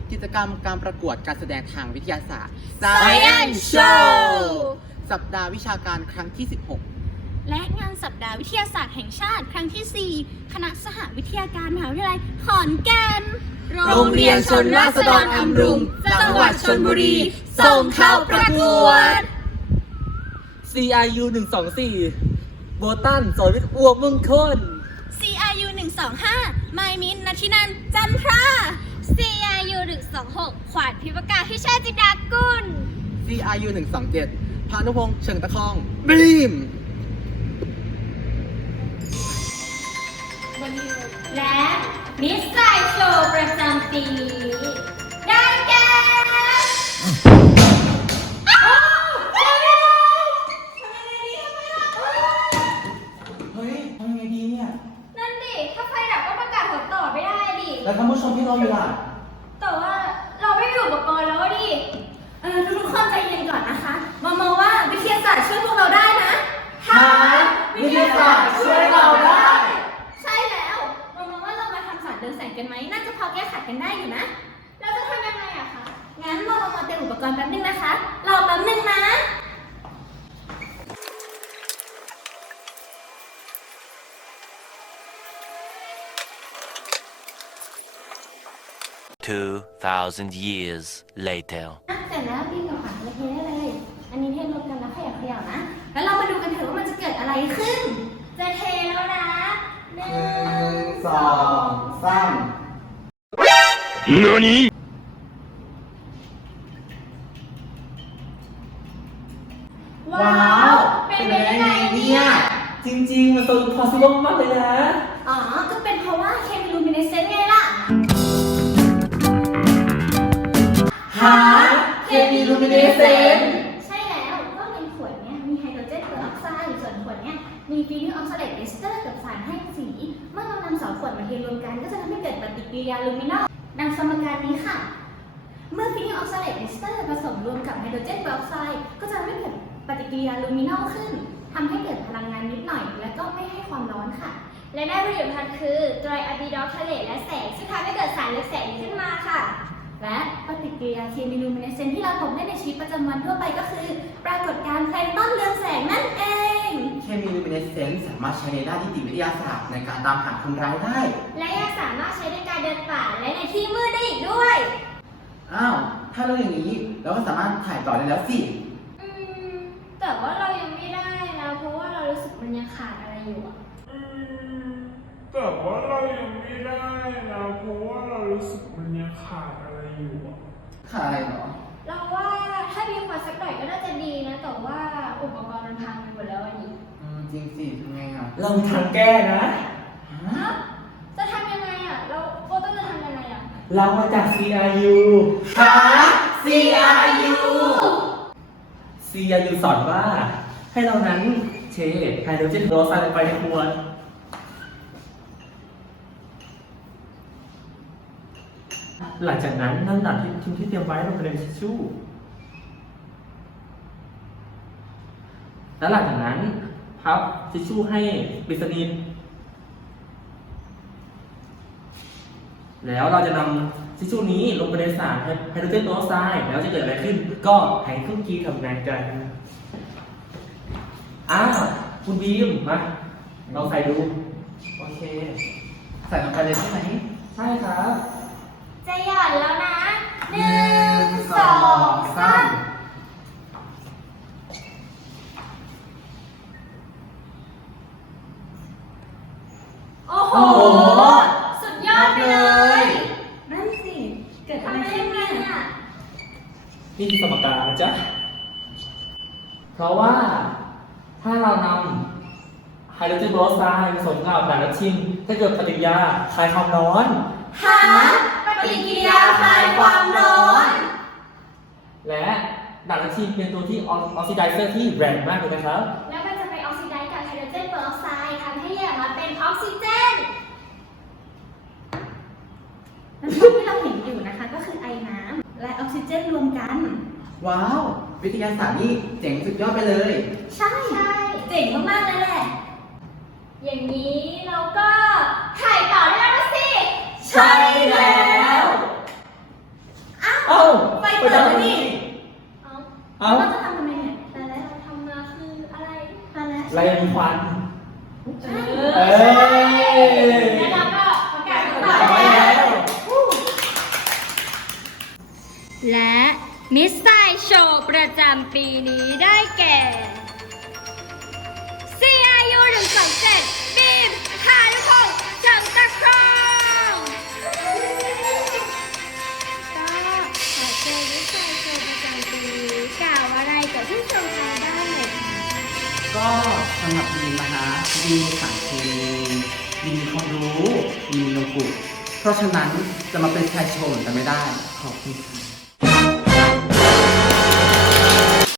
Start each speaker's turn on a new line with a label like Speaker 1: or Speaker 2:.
Speaker 1: กิจกรรมการประกวดการแสดงทางวิทยาศาสตร์
Speaker 2: Science Show
Speaker 1: สัปดาห์วิชาการครั้งที่ 16
Speaker 2: และงานสัปดาห์วิทยาศาสตร์แห่งชาติครั้งที่ 4 คณะสหวิทยาการมหาวิทยาลัยขอนแก่น
Speaker 1: โรงเรียนชนราษฎรอำรุงจังหวัดชลบุรีส่งเข้าประกวด
Speaker 3: CRU 124 โบตันสอนวิทย์อ้วกมึงคน
Speaker 2: CRU 125 ไมมินท์ ณทินันท์ จันทรา CRU 126 ขวัญ พิมพ์การพิเชษจินดากุล
Speaker 1: CRU 127 พานุพงษ์เชิงตะคองบีม
Speaker 2: และมิสไซโชว์ประจำปีได้แก่
Speaker 1: เฮ้ยทำยังไงดีเนี่ย
Speaker 2: นั่นดิ ถ้าไฟดับก็ประกาศผลต่อไม่ได้ดิ
Speaker 1: แล้วท่านผู้ชมที่เราอยู่ล่ะ
Speaker 2: แต่ว่าเราไม่มีอุปกรณ์แล้วดิ ทุกคนใจเย็นก่อนนะคะมองว่าวิทยาศาสตร์ช่วยพวกเราได้นะ
Speaker 1: ฮะวิทยาศาสตร์ช่วยเราได้
Speaker 2: ใช่แล้วมองว่าเรามาทำสารเดินแสงกันไหม น่าจะพอแก้ไขกันได้อยู่นะ เราจะทำยังไงอะคะ งั้นเรามาเตรียมอุปกรณ์แป๊บนึงนะคะ รอแป๊บนึงนะ
Speaker 4: 2,000 years later.
Speaker 2: เสร็จแล้วพี่กับขวัญเทได้เลย อันนี้เทรวมกันแล้วขยับนะ แล้วเรามาดูกันเถอะว่ามันจะเกิดอะไรขึ้น จะเทแล้วนะ1
Speaker 1: 2 3
Speaker 2: ว้าว เป็นไปได้ไงเนี่ย
Speaker 3: จริงๆ มันตัว impossible มากเลยนะ
Speaker 2: อ๋อ ก็เป็นเพราะว่าเคมีลูมิเนสเซนต์ไงล่ะ
Speaker 1: ฮะเคมีลูมิเนสเซนต์
Speaker 2: ใช่แล้วก็ในขวดเนี้ยมีไฮโดรเจนเปอร์ออกไซด์ส่วนขวดเนี้ยมีฟีนิลออกซาเลตเอสเตอร์กับสารให้สี เมื่อเรานำสองขวดมาเทรวมกันก็จะทำให้เกิดปฏิกิริยาลูมินอลดังสมการนี้ค่ะ เมื่อฟีนิลออกซาเลตเอสเตอร์ผสมรวมกับไฮโดรเจนเปอร์ออกไซด์ก็จะทำให้เกิดปฏิกิริยาลูมินอลขึ้นทำให้เกิดพลังงานนิดหน่อย และก็ไม่ให้ความร้อนค่ะ และได้ประโยชน์ทันคือไตรอะดีดอลทะเลและแสงซึ่งทำให้เกิดสารเรืองแสงขึ้นมาค่ะ และปฏิกิริยาเคมีลูมิเนสเซนต์ที่เราพบได้ในชีวิตประจำวันทั่วไปก็คือ ปรากฏการณ์แพลงก์ตอนเรืองแสงนั่นเอง
Speaker 1: เคมีลูมิเนสเซนต์สามารถใช้ในด้านนิติวิทยาศาสตร์ในการตามหาคนร้ายได้
Speaker 2: และยังสามารถใช้ในการเดินป่าและในที่มืดได้อีกด้วย
Speaker 1: อ้าว ถ้าเราอย่างนี้เราก็สามารถถ่ายต่อได้แล้วสิ
Speaker 2: แต่ว่าเรายังไม่ได้นะเพราะว่าเรารู้สึกมันยังขาดอะไรอยู่อะ
Speaker 5: แต่ว่าเรายังไม่ได้นะเพราะว่าเรารู้สึกมันยังขาดอะไรอยู่อะ
Speaker 1: ถ่ายเหรอ
Speaker 2: เราว่าถ้ามีความสักหน่อยก็น่าจะดีนะ แต่ว่าอุปกรณ์มันพังไปหมดแล้วอันนี้
Speaker 1: จริงสิทำไงอ่ะ
Speaker 3: เรามีทางแก้นะ
Speaker 2: จะทำยังไงอะเราโบต้องจะทำยังไงอะ
Speaker 3: เรามาจาก CRU
Speaker 1: ฮะ CRU
Speaker 3: CRU สอนว่า ให้เรานั้นเทไฮโดรเจนเปอร์ออกไซด์ลงไปในขวด หลังจากนั้นนำหลักที่เตรียมไว้ลงไปในทิชชู่ แล้วหลังจากนั้นพับทิชชู่ให้ปิดสนิทแล้วเราจะนำทิชชู่นี้ลงไปในสารไฮโดรเจนเปอร์ออกไซด์แล้วจะเกิดอะไรขึ้น ก็ให้เครื่องกีทำงานกันคุณบีมมาลองใส่ดู
Speaker 1: โอเค ใส่ลงไปเลยใช่ไหม
Speaker 3: ใช่ครับ
Speaker 2: จะหย่อนแล้วนะ1 2 3โอ้โห สุดยอดไปเลย นั่นสิ เกิดอะไรขึ้นเนี่ย
Speaker 3: นี่คือสมการนะจ๊ะ เพราะว่าถ้าเรานำไฮโดรเจนเปอร์ออกไซด์ผสมกับด่างและทิมถ้าเกิดปฏิกิริยาคลายความร้อน
Speaker 2: หาปฏิกิริยาคลายความร้อน
Speaker 3: และด่างและทิมเป็นตัวที่ออกซิไดเซอร์ที่แรงมากเลยนะครับ
Speaker 2: แล้วมันจะไปออกซิไดซ์กับไฮโดรเจนเปอร์ออกไซด์ทำให้เหยื่อมาเป็นออกซิเจนน้ำที่เราเห็นอยู่นะคะก็คือไอน้ำและออกซิเจนรวมกัน
Speaker 1: ว้าว วิทยาศาสตร์นี่เจ๋งสุดยอดไปเลย
Speaker 2: ใช่เจ๋งมากๆเลยแหละ อย่างนี้เราก็ถ่ายต่อได้แล้วสิ
Speaker 1: ใช่แล้ว
Speaker 2: เ
Speaker 3: เอ้ย
Speaker 2: แล้วเราก็ประกาศผล
Speaker 3: ต่อไปแล้ว
Speaker 1: และมิสไซล์โชว์ประจำปีนี้ได้แก่ CRU 127บีมพานุพงษ์เฉิงตะครองก็ขอเชิญมิสไซล์โชว์ประจำปีนี้กล่าวอะไรกับผู้ชมทางบ้านหน่อยค่ะ
Speaker 6: ก็สำหรับดีมนะคะดีมีสารเคมีดีมีความรู้ดีมีนมกุฎเพราะฉะนั้นจะมาเป็นชายโชว์กันไม่ได้ ขอบคุณค่ะ